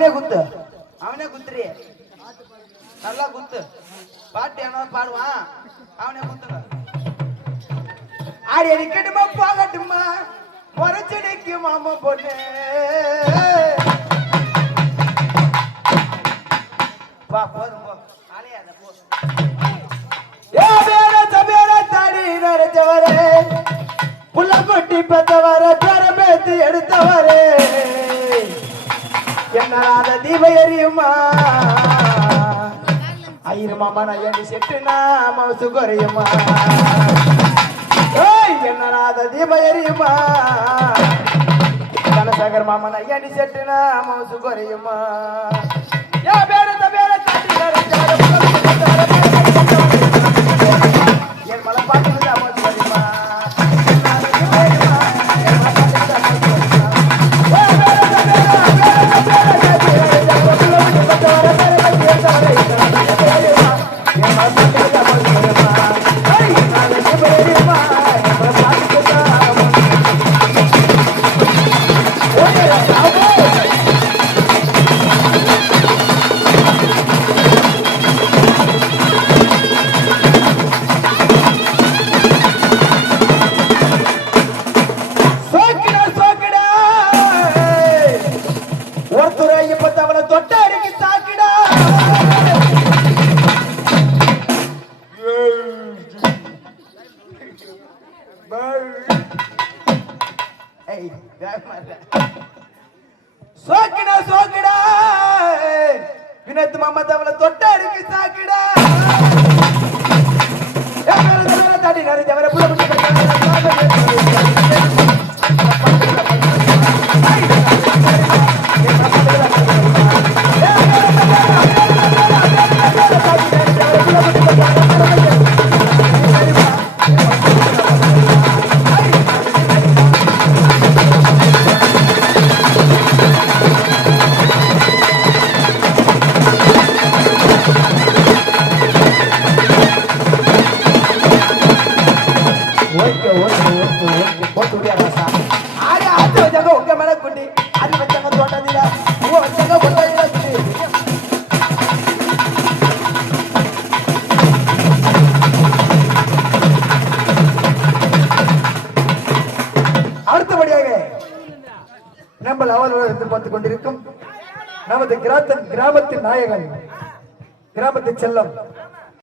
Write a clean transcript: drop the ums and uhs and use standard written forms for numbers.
அவனே குத்து அவனே குத்துறிய நல்லா குத்து பாட்டு என்ன பாடுவான் அவனே குத்துங்க ஆடி அடிக்கட்டுமா போகட்டுமா முறைச்சடிக்கு மாமா பொண்ணு வா போதும் போ அலையாத போ ஏ வேற சபேர தாடி நரச்சவரே புள்ள கொட்டி பெத்தவர பெருமேத்தி எடுத்தவரே என்னாத தீப எரியுமா ஐயருமாமா நான் எண்ணி செட்டுனா மவுசு குறையுமா என்னாத தீப எரியுமா தனசேகர் மாமா நான் எண்ணி செட்டுனா மவுசு குறையுமா ஏ பேர தபேர தாண்டி என் மலை பாட்டு மவுசு குறையுமா சோக்கிடா சோக்கிடா வினத்து மாமா தவளை தொட்டா இருக்கு சாக்கிடா தாடி நிறைய தவிர நம்ம அவர்கள் எதிர்பார்த்துக் கொண்டிருக்கும் நமது கிராமத்தின் நாயகன் கிராமத்தின் செல்லம்